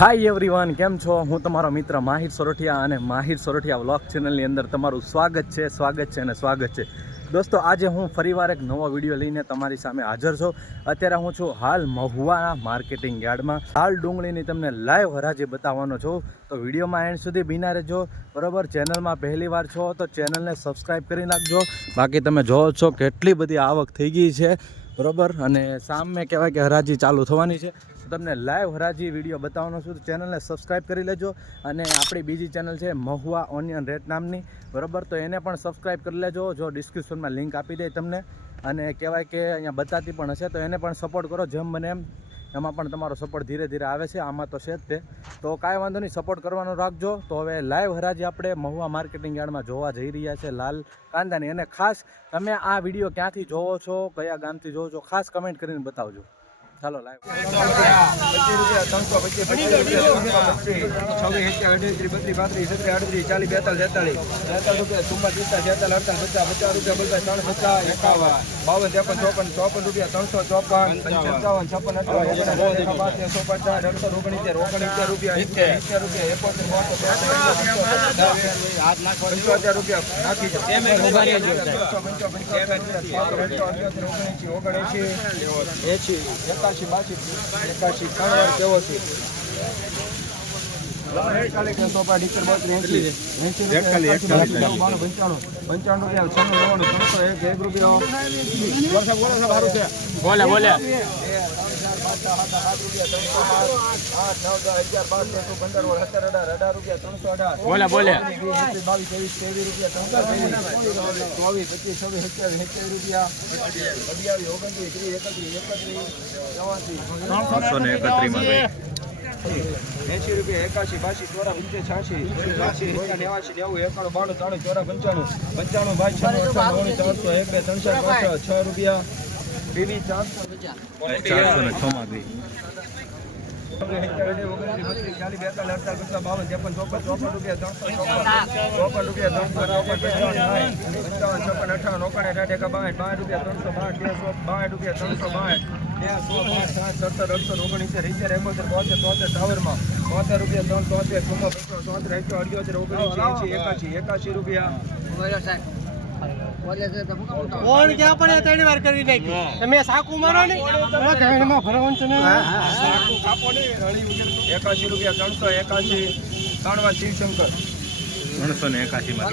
Hi everyone કેમ છો? હું તમારો મિત્ર માહિર સોરઠિયા અને માહિર સોરઠિયા વ્લોગ ચેનલની અંદર તમારું સ્વાગત છે સ્વાગત છે અને સ્વાગત છે. દોસ્તો, આજે હું ફરીવાર એક નવો વીડિયો લઈને તમારી સામે હાજર છું. અત્યારે હું છું હાલ મહુવાના માર્કેટિંગ યાર્ડમાં. હાલ ડુંગળીની તમને લાઈવ હરાજી બતાવવાનો છું. તો વિડીયોમાં એન્ડ સુધી બિના રહેજો. બરોબર ચેનલમાં પહેલી વાર છો તો ચેનલને સબસ્ક્રાઈબ કરી નાખજો. બાકી તમે જોવો છો કેટલી બધી આવક થઈ ગઈ છે. બરાબર, અને સામે કહેવાય કે હરાજી ચાલુ થવાની છે. તમને લાઈવ હરાજી વીડિયો બતાવવાનો છું, તો ચેનલને સબસ્ક્રાઈબ કરી લેજો. અને આપણી બીજી ચેનલ છે મહુવા ઓનિયન રેટ નામની. બરાબર? તો એને પણ સબસ્ક્રાઈબ કરી લેજો. જો ડિસ્ક્રિપ્શનમાં લિંક આપી દે તમને. અને કહેવાય કે અહીંયા બતાતી પણ હશે, તો એને પણ સપોર્ટ કરો. જેમ બને એમ એમાં પણ તમારો સપોર્ટ ધીરે ધીરે આવે છે. આમાં તો છે જ તે. તો કાંઈ વાંધો નહીં સપોર્ટ કરવાનો રાખજો. તો હવે લાઈવ હરાજી આપણે મહુવા માર્કેટિંગ યાર્ડમાં જોવા જઈ રહ્યા છે લાલ કાંદાની. અને ખાસ તમે આ વીડિયો ક્યાંથી જોવો છો, કયા ગામથી જોવો છો, ખાસ કમેન્ટ કરીને બતાવજો. ચાલો પચીસ રૂપિયા ત્રણસો પચીસ પચીસ રૂપિયા ત્રણસો પચીસ અઢીત્રીસ બત્રીસ પાંત્રીસ છત્રીસ આડત્રીસ ચાલીસ બેતાલીસ તેતાલીસ તેતાલીસ રૂપિયા ચુમ્મા પિસ્તાલીસ છેતાલીસ અડતાલીસ પચાસ રૂપિયા બોલતા ત્રણ ત્રેપન ચોપન ચોપન રૂપિયા ત્રણસો ઓગણીસેર ઓગણીસેર રૂપિયા. ઇત્તેર રૂપિયા એકોતેર બોતેર પંચોતેર રૂપિયા બાસી એકાશી ત્રણ વાર કેવો છે પંચાણું રૂપિયા ત્રણસો એક બોલે. બાવીસ ત્રેવીસ ત્રેવીસ રૂપિયા ત્રણસો ચોવીસ પચીસ છવ્વીસ સત્યાવીસ સત્યાવીસ રૂપિયા અગિયાવીસ ઓગણત્રીસ ત્રીસ એકત્રીસ એકત્રીસ ચોવાસી એકત્રીસમાં એસી રૂપિયા એકાશી બાસી ચોરા પંચે છ્યાસી છ્યાસી નેવાસી નેવું એકાણું બાણું ત્રાણું ચોરા પંચાણું પંચાણું બાસી ત્રણસો એક બે ત્રણસો છ રૂપિયા. બીવી ચારસો ચારસો ને છ માં એકાશી એકાશી રૂપિયા કોણ ક્યાં પણ ત્રણ વાર કરી નાખી. તમે સાકુ મારો ને? ઘરમાં ફરવાનું છે ને. એકાશી રૂપિયા ત્રણસો એકાશી ત્રણ વાર શિવશંકર ત્રણસો ને એકાસી માં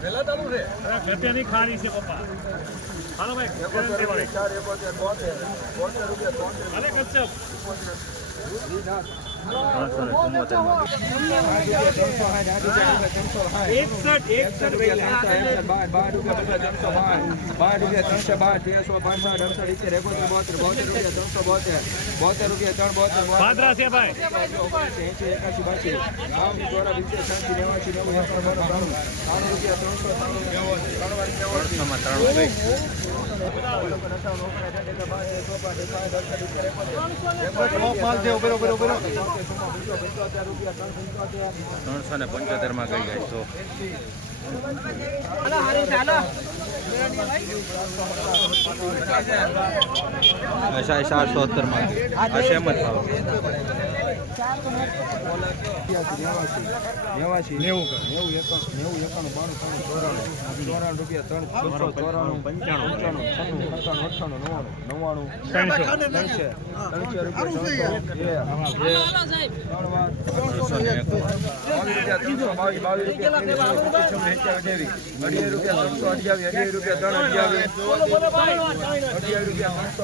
ગતિયાની ખારી છે પપ્પા. હાલો ભાઈ ચાર એકોતેર બોતેર. બોતેર રૂપિયા અરે કચ્છપ ત્રણસો ત્રણસો બાર તેરસો પાંચસો અઢારસો ઇત્તેર એકોતેર બોતેર બોતેર રૂપિયા ત્રણસો બોતેર બોતેર રૂપિયા ત્રણ. બોતેર એસી એકાશી બાસી બાવન ચોરા વીસ છ્યાસી એકસો રૂપિયા ત્રણસો ત્રાણું ત્રણ વાર ત્રણસો ને પંચોતેરમાં ગઈ ગઈ તો. ચારસો સત્તરમાં આ સેમ જ ભાવ. નેવાસી નેવું નેવું એકાણું નેવું એકાણું બાણું ત્રણ ચોરાણું ચોરાણું ત્રણ છસો ચોરાણું પંચાણું પંચાણું છન્નું સત્તાણું અઠ્ઠાણું નવ્વાણું નવ્વાણું ત્રણસો ત્રણસો રૂપિયા ત્રણસો બાવીસ બાવીસ રૂપિયા અઠ્યાવીસ અઢીયાવીસ રૂપિયા ત્રણસો અઠ્યાવીસ અઢીયાવીસ રૂપિયા ત્રણ અઠ્યાવીસ અઠ્યાવીસ રૂપિયા ત્રણસો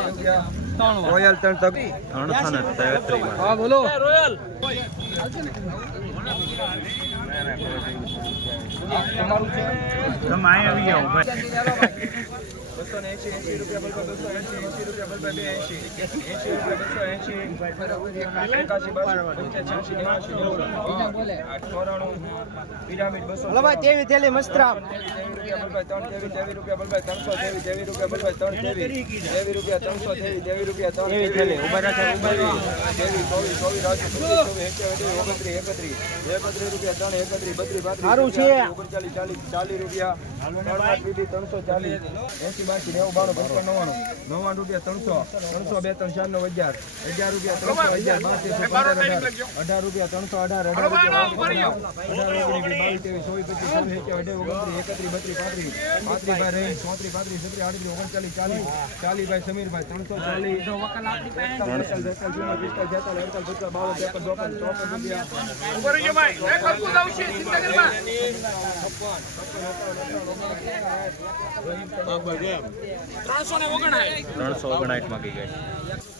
અઠ્યાવીસ રોયલ ત્રણ ત્રણસો તેવી થેલી મસ્ત્રામ તેવી રૂપિયા બલભાઈ ત્રણસો તેવી તેવી રૂપિયા બલભાઈ ત્રણ તેવી તેવી રૂપિયા ત્રણસો તેવી તેવી રૂપિયા ત્રણ તેવી. ઊભા રાખે ઊભા તેવી ચોવીસ ચોવીસ રાજુ ચોવીસ એક્યાસી ઓગણત્રીસ એકત્રીસ. એકત્રીસ રૂપિયા ત્રણ એકત્રીસ બત્રીસ સારું છે. ઓગણચાલીસ ચાલીસ ચાલીસ રૂપિયા. ત્રણ પાંચ બીજી ત્રણસો ચાલીસ. એસી બાસી નેવું બાણું પંચાવન નવ્વાણું. નવ્વાણું રૂપિયા ત્રણસો. ત્રણસો બે ત્રણ ચાર નવ હજાર હજાર રૂપિયા ત્રણસો હજાર પંદર અઢાર. અઢાર રૂપિયા ત્રણસો અઢાર અઢાર રૂપિયા અઢાર ઓગણીસ બાવીસ ત્રેવીસ ચોવીસ પચીસ અઢાર ઓગણત્રીસ એકત્રીસ બત્રીસ પાંત્રીસ પાંત્રીસ ભાઈ રહી ચોત્રીસ પાંત્રીસ છત્રીસ આડત્રીસ ઓગણચાલીસ ચાલીસ ચાલીસ ભાઈ સમીરભાઈ ત્રણસો ચાલીસ ત્રણસો ઓગણસાઠમાં ગઈ ગઈ. ગાઈસ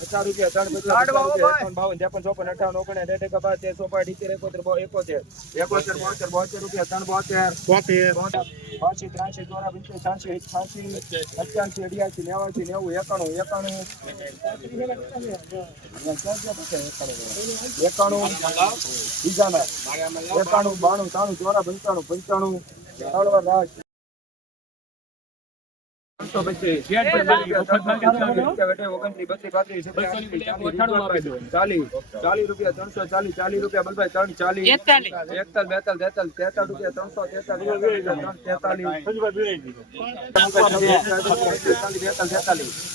પચાસ રૂપિયા એકોતેર એકોતેર એકોતેર બોતેર બોતેર રૂપિયા ત્રણ બોતેર બોતેર પાંચી ત્રાસી એકાણું એકાણું એકાણું બીજાના બાણું ત્રાણું ચોરા, પંચાણું પંચાણું રાજ પાંચસો પચીસ ચાલીસ ચાલીસ રૂપિયા ત્રણસો ચાલીસ ચાલીસ રૂપિયા બલભાઈ ત્રણ ચાલીસ એકતાલ બેતાલ તેતાલ તેતાલ રૂપિયા ત્રણસો તેતાલ તેતાલીસ તેતાલીસ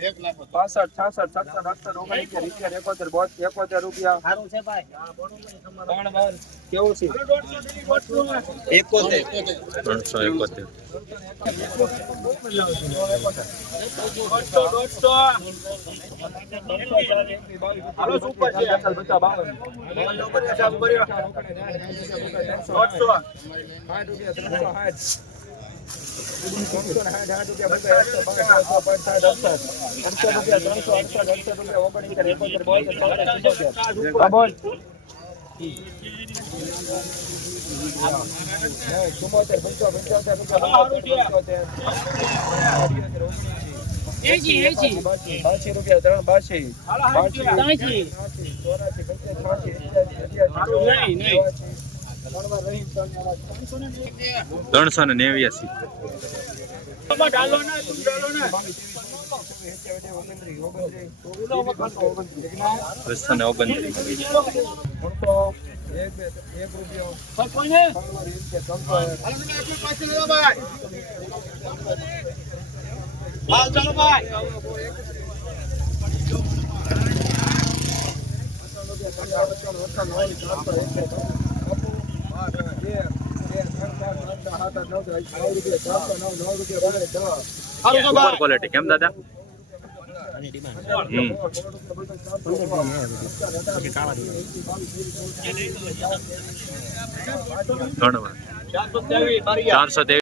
પાસઠ છાસઠ સત્તર અઠસઠ ઓગણીસ ઇત્યાર એકોતેર બોતેર એકોતેર રૂપિયા. ત્રણ વાર કેવું છે? ત્રણસો એકોતેર. હાલો ત્રણસો ને સાઠ રૂપિયા. સાઠ, ચુમ્મોતેર. પંચો પંચોતેર રૂપિયા ત્રણ બાસી. બાસી ચોરાસી પંચ્યાસી, ત્રણસો ને નેવ્યાસી. બસો ને ઓગણત્રીસ. એક બે એક રૂપિયો ત્રણ વાર એક છે, ત્રણસો સુપર ક્વોલિટી કેમ? દાદા? ચારસો ત્રેવીસ.